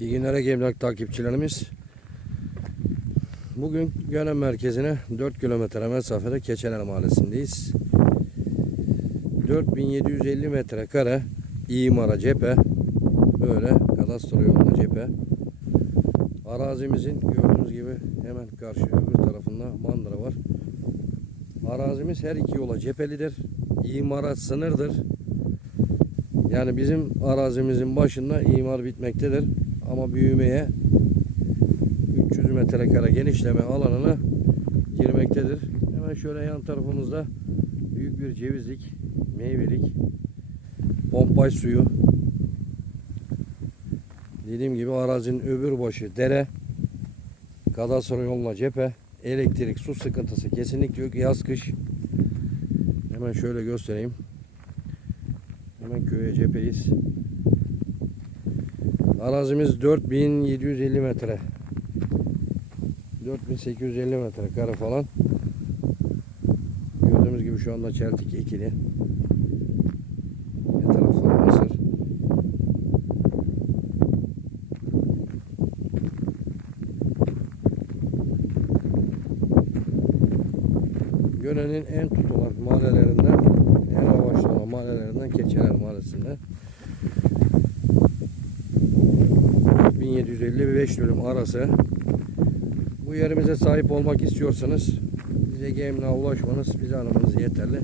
İyi günler Emlak takipçilerimiz. Bugün Gönen merkezine 4 kilometre mesafede Keçeler Mahallesi'ndeyiz. 4750 metrekare imara cephe böyle kadastro yoluna cephe. Arazimizin gördüğünüz gibi hemen karşı öbür tarafında mandıra var. Arazimiz her iki yola cephelidir. İmara sınırdır. Yani bizim arazimizin başında imar bitmektedir. Ama büyümeye 300 metrekare genişleme alanına girmektedir. Hemen şöyle yan tarafımızda büyük bir cevizlik, meyvelik, pompay suyu. Dediğim gibi arazinin öbür başı dere, kadastro yoluna cephe, elektrik, su sıkıntısı kesinlikle yok. Yaz kış. Hemen şöyle göstereyim. Hemen köye cepheyiz. Arazimiz 4750 metre. 4850 metre kare falan. Gördüğümüz gibi şu anda çeltik ekili. Etrafları mısır. Göne'nin en tutulan mahallelerinden, en revaçlı olan mahallelerinden Keçeler Mahallesi'nde. 1750 ve 5 dönüm arası. Bu yerimize sahip olmak istiyorsanız bize GM'le ulaşmanız, bize aramanız yeterli.